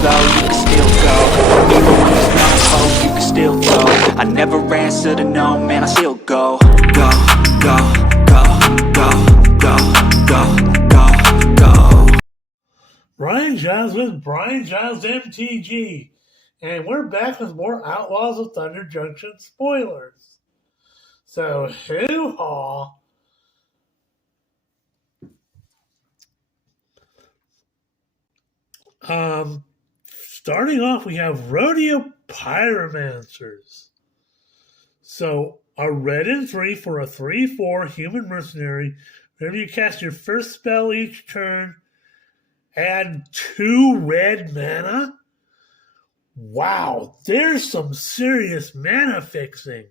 slow, you can still go. Even when there's no hope, you can still go. I never answer to no, man, I still go. Go, go, go, go, go, go, go, go. Brian Giles with Brian Giles MTG. And we're back with more Outlaws of Thunder Junction spoilers. So, hoo-haw. Starting off, we have Rodeo Pyromancers. So, a red and 3 for a 3/4 human mercenary. Whenever you cast your first spell each turn, add 2 red mana. Wow, there's some serious mana fixing.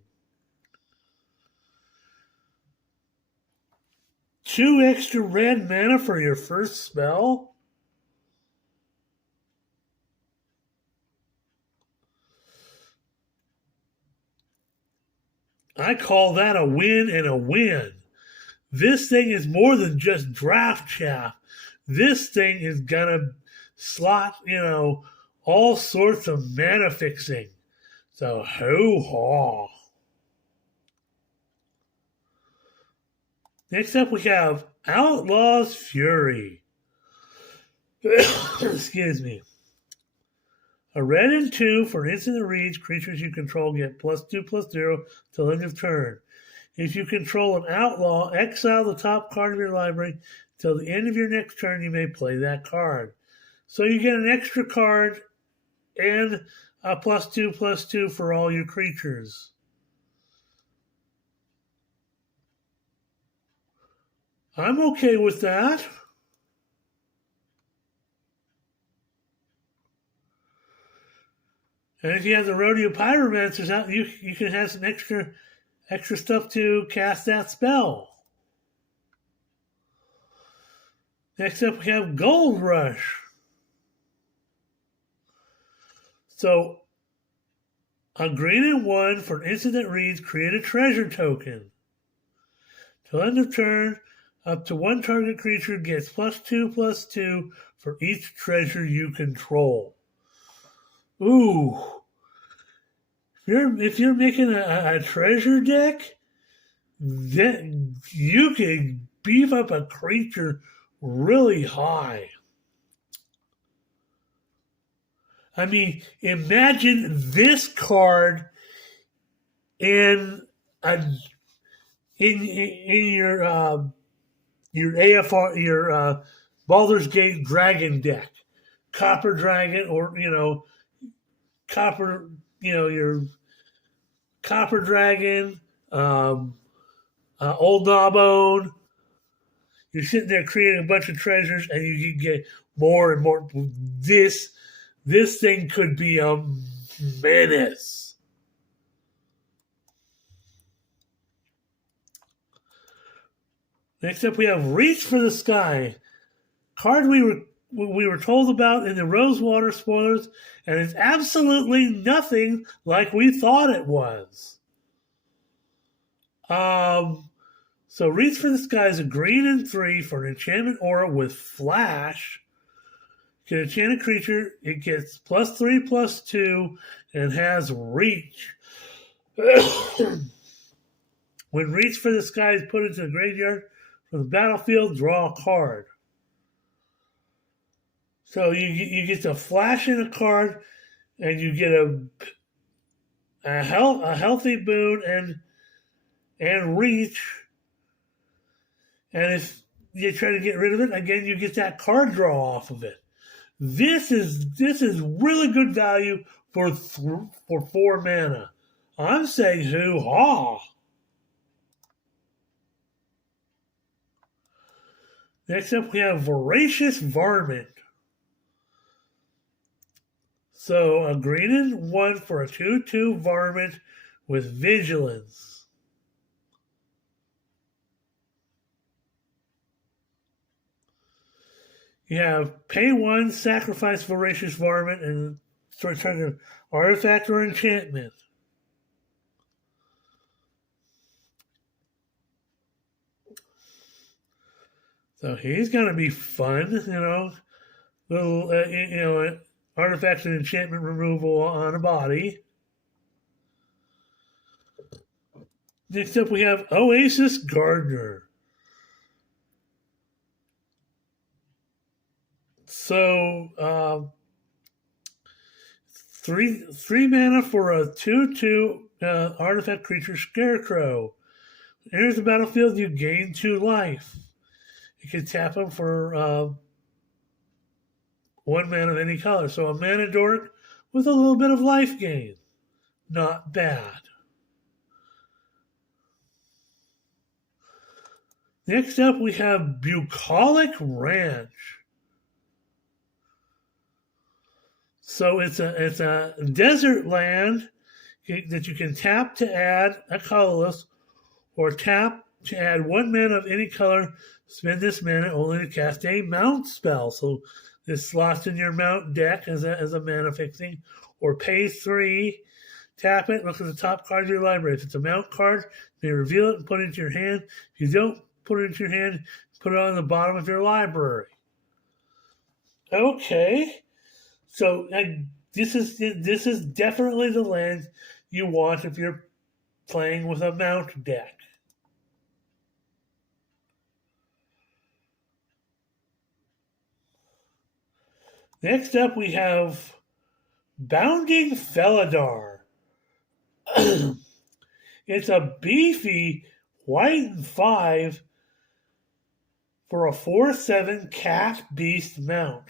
2 extra red mana for your first spell? I call that a win and a win. This thing is more than just draft chaff. This thing is gonna slot, all sorts of mana fixing. So hoo-haw. Next up we have Outlaws Fury. Excuse me. A red and 2 for instant that reads, creatures you control get +2/+0 till end of turn. If you control an outlaw, exile the top card of your library till the end of your next turn. You may play that card. So you get an extra card and a +2/+2 for all your creatures. I'm okay with that. And if you have the Rodeo Pyromancers out, you can have some extra stuff to cast that spell. Next up, we have Gold Rush. So, a green and 1 for an instant that reads, create a treasure token. Till end of turn, up to 1 target creature gets +2/+2 for each treasure you control. Ooh. If you're making a treasure deck, then you can beef up a creature really high. I mean, imagine this card in your AFR, your Baldur's Gate Dragon deck, Copper Dragon, or Copper, your Copper Dragon, Old Gnawbone. You're sitting there creating a bunch of treasures, and you can get more and more. This thing could be a menace. Next up, we have Reach for the Sky. Card we were told about in the Rosewater spoilers, and it's absolutely nothing like we thought it was. So Reach for the Sky is a green and 3 for an enchantment aura with flash. You can enchant a creature, it gets +3/+2 and has reach. When Reach for the Sky is put into the graveyard from the battlefield, draw a card. So you get to flash in a card, and you get a healthy boon and reach. And if you try to get rid of it, again you get that card draw off of it. This is really good value for 4 mana. I'm saying hoo-haw. Next up, we have Voracious Varmint. So, a green and 1 for a 2/2 Varmint with Vigilance. You have pay 1, sacrifice Voracious Varmint, and start turning an artifact or enchantment. So he's going to be fun, little, artifacts and enchantment removal on a body. Next up, we have Oasis Gardener. So, three mana for a 2/2 artifact creature Scarecrow. Enters the battlefield, you gain 2 life. You can tap them for 1 mana of any color. So a mana dork with a little bit of life gain. Not bad. Next up, we have Bucolic Ranch. So it's a desert land that you can tap to add a colorless, or tap to add 1 mana of any color. Spend this mana only to cast a mount spell. So this slots in your mount deck as a mana fixing. Or pay 3, tap it, look at the top card of your library. If it's a mount card, you may reveal it and put it into your hand. If you don't put it into your hand, put it on the bottom of your library. Okay. So this is definitely the land you want if you're playing with a mount deck. Next up, we have Bounding Felidar. It's a beefy white and 5 for a 4/7 cat beast mount.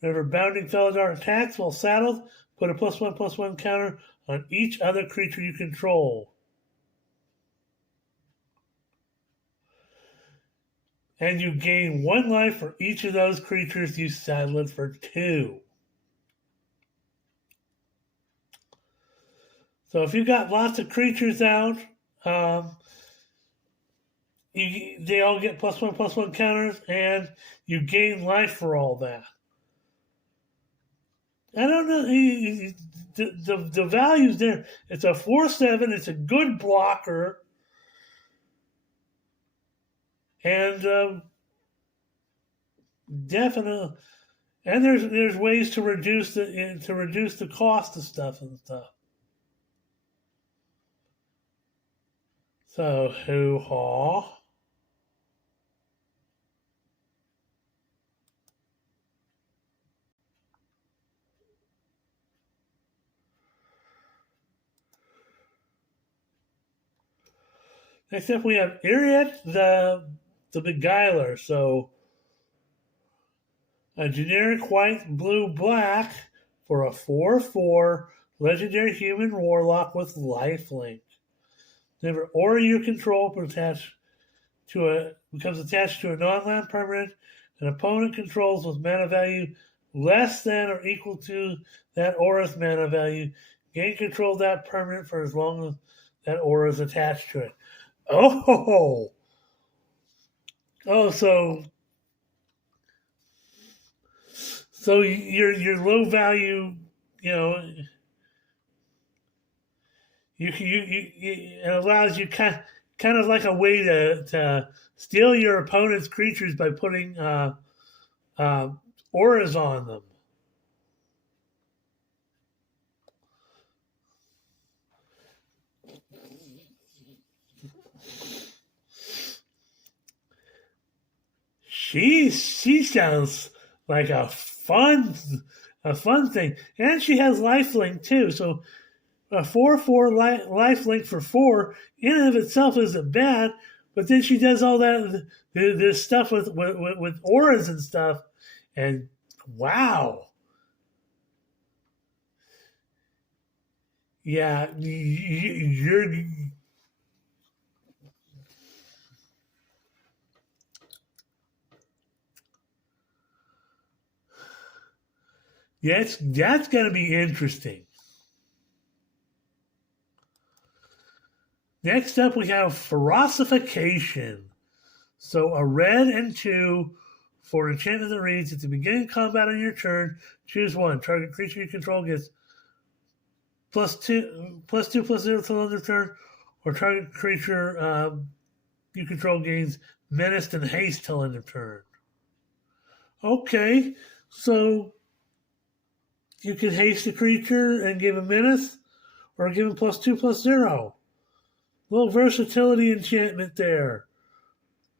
Whenever Bounding Felidar attacks while saddled, put a +1/+1 counter on each other creature you control. And you gain 1 life for each of those creatures you saddled for 2. So if you've got lots of creatures out, they all get +1/+1 counters, and you gain life for all that. I don't know. The value's there. It's a 4/7. It's a good blocker. And definitely, and there's ways to reduce the cost of stuff and stuff. So hoo-haw. Next up, we have Iriet the Beguiler. So a generic white, blue, black for a 4/4 legendary human warlock with lifelink. Whenever aura you control becomes attached to a non-land permanent an opponent controls with mana value less than or equal to that aura's mana value, gain control of that permanent for as long as that aura is attached to it. Oh, so your low value, it allows you kind of like a way to steal your opponent's creatures by putting auras on them. She sounds like a fun thing, and she has lifelink too. So a 4/4 lifelink for 4 in and of itself isn't bad, but then she does all that this stuff with auras and stuff, and wow, yeah, you're. That's going to be interesting. Next up, we have Ferocification. So a red and 2 for enchantment that reads, at the beginning of combat on your turn, choose 1. Target creature you control gets +2/+0 till end of turn, or target creature you control gains menaced and haste till end of turn. Okay, so You can haste a creature and give him menace, or give him +2/+0. Little versatility enchantment there.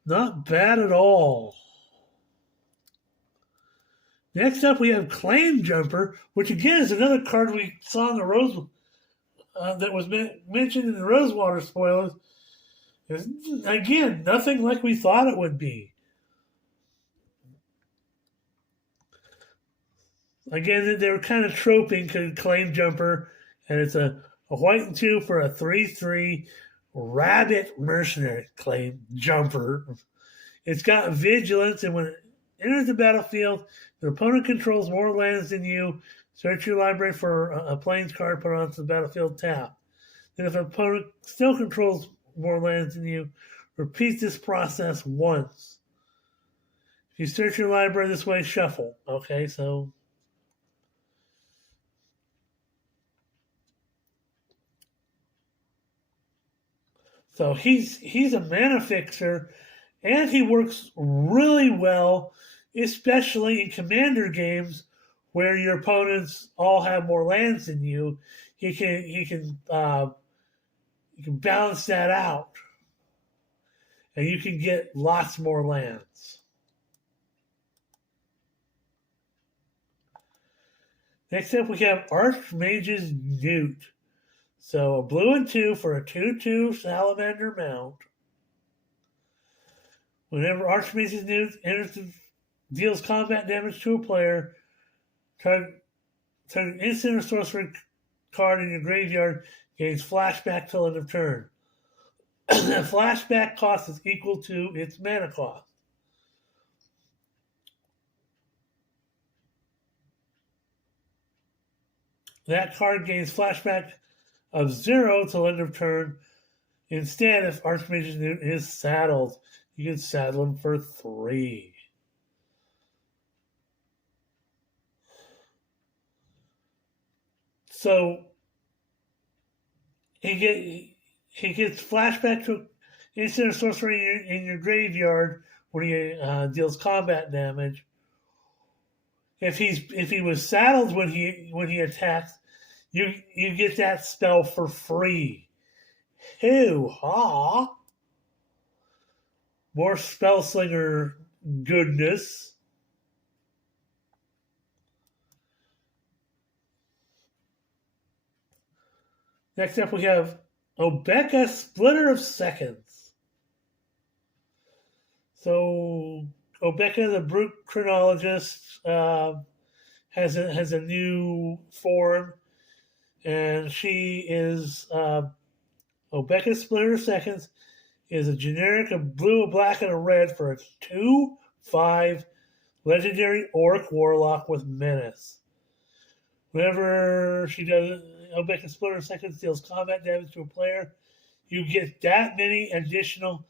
Not bad at all. Next up, we have Claim Jumper, which again is another card we saw in the Rose that was mentioned in the Rosewater spoilers. Again, nothing like we thought it would be. Again, they were kind of troping Claim Jumper, and it's a white and 2 for a 3/3 Rabbit Mercenary Claim Jumper. It's got Vigilance, and when it enters the battlefield, the opponent controls more lands than you. Search your library for a Plains card, put it onto the battlefield, tap. Then if an opponent still controls more lands than you, repeat this process once. If you search your library this way, shuffle. Okay, so he's a mana fixer, and he works really well, especially in commander games where your opponents all have more lands than you. He can balance that out, and you can get lots more lands. Next up, we have Archmage's Newt. So a blue and 2 for a 2/2 Salamander Mount. Whenever Archmage's Newt deals combat damage to a player, target instant or sorcery card in your graveyard gains flashback till end of turn. The flashback cost is equal to its mana cost. That card gains flashback of 0 till end of turn. Instead, if Archmage's Newt is saddled, you can saddle him for 3. So he gets flashback to instant or sorcery in your graveyard when he deals combat damage. If he was saddled when he attacks, you get that spell for free. Hoo-ha! More Spellslinger goodness. Next up, we have Obeka, Splitter of Seconds. So Obeka, the Brute Chronologist, has a new form, and she is Obeka, Splitter of Seconds is a generic of blue, a black, and a red for a 2/5 legendary Orc Warlock with Menace. Whenever she does Obeka Splitter of Seconds deals combat damage to a player, you get that many additional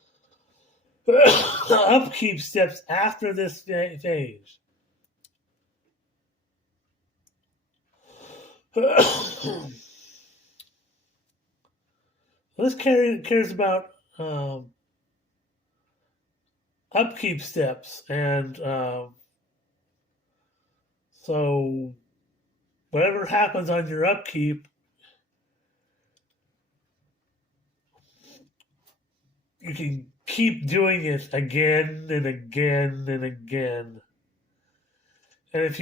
upkeep steps after this phase. This cares about upkeep steps, and so whatever happens on your upkeep, you can keep doing it again and again and again. And if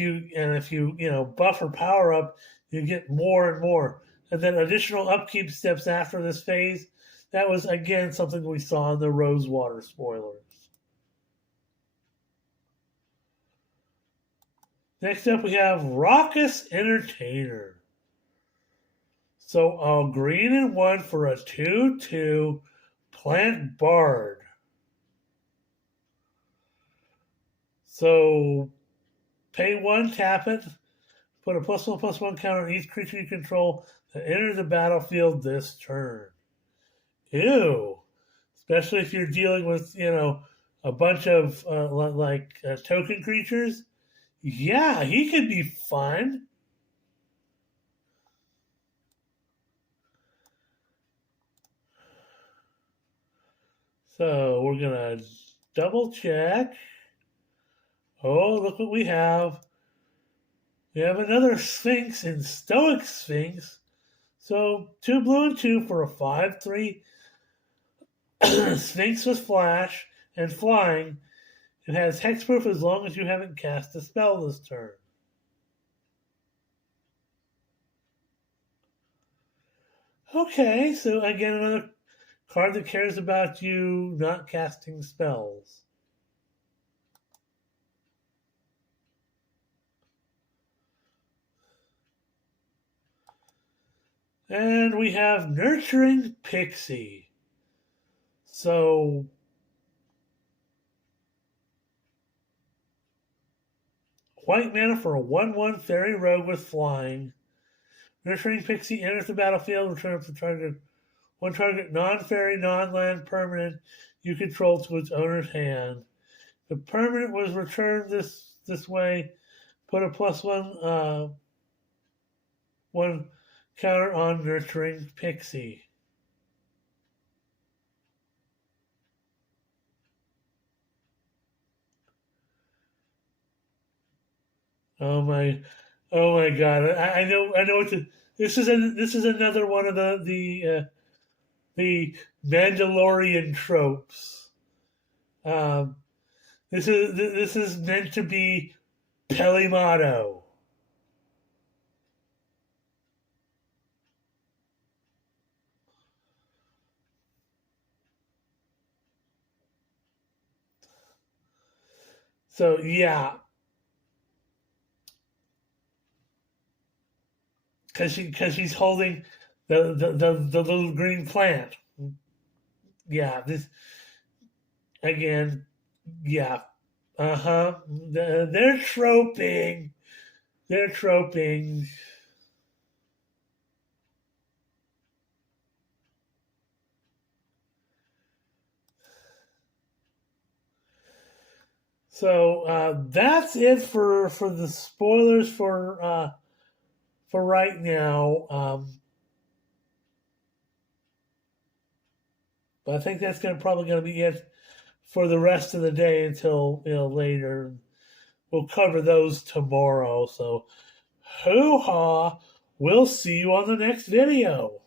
you buff or power up, you get more and more. And then additional upkeep steps after this phase. That was again something we saw in the Rosewater spoilers. Next up, we have Raucous Entertainer. So, all green and 1 for a 2/2 Plant Bard. So, pay 1, tap it, put a +1/+1 counter on each creature you control that enters the battlefield this turn. Ew. Especially if you're dealing with, a bunch of token creatures. Yeah, he could be fun. So we're going to double check. Oh, look what we have. We have another Sphinx in Stoic Sphinx. So 2 blue and 2 for a 5/3 Sphinx with flash and flying. It has hexproof as long as you haven't cast a spell this turn. Okay, so again, another card that cares about you not casting spells. And we have Nurturing Pixie. So white mana for a 1/1 fairy rogue with flying. Nurturing Pixie enters the battlefield, return up the target one target non-fairy, non-land permanent you control to its owner's hand. The permanent was returned this way. Put a +1 1 counter on Nurturing Pixie. Oh my God! I know what this is. This is another one of the Mandalorian tropes. This is meant to be Pelimato. So yeah, because she's holding the little green plant. Yeah, this again. Yeah, They're troping. They're troping. So that's it for the spoilers for right now. But I think that's probably going to be it for the rest of the day until later. We'll cover those tomorrow. So, hoo-ha! We'll see you on the next video.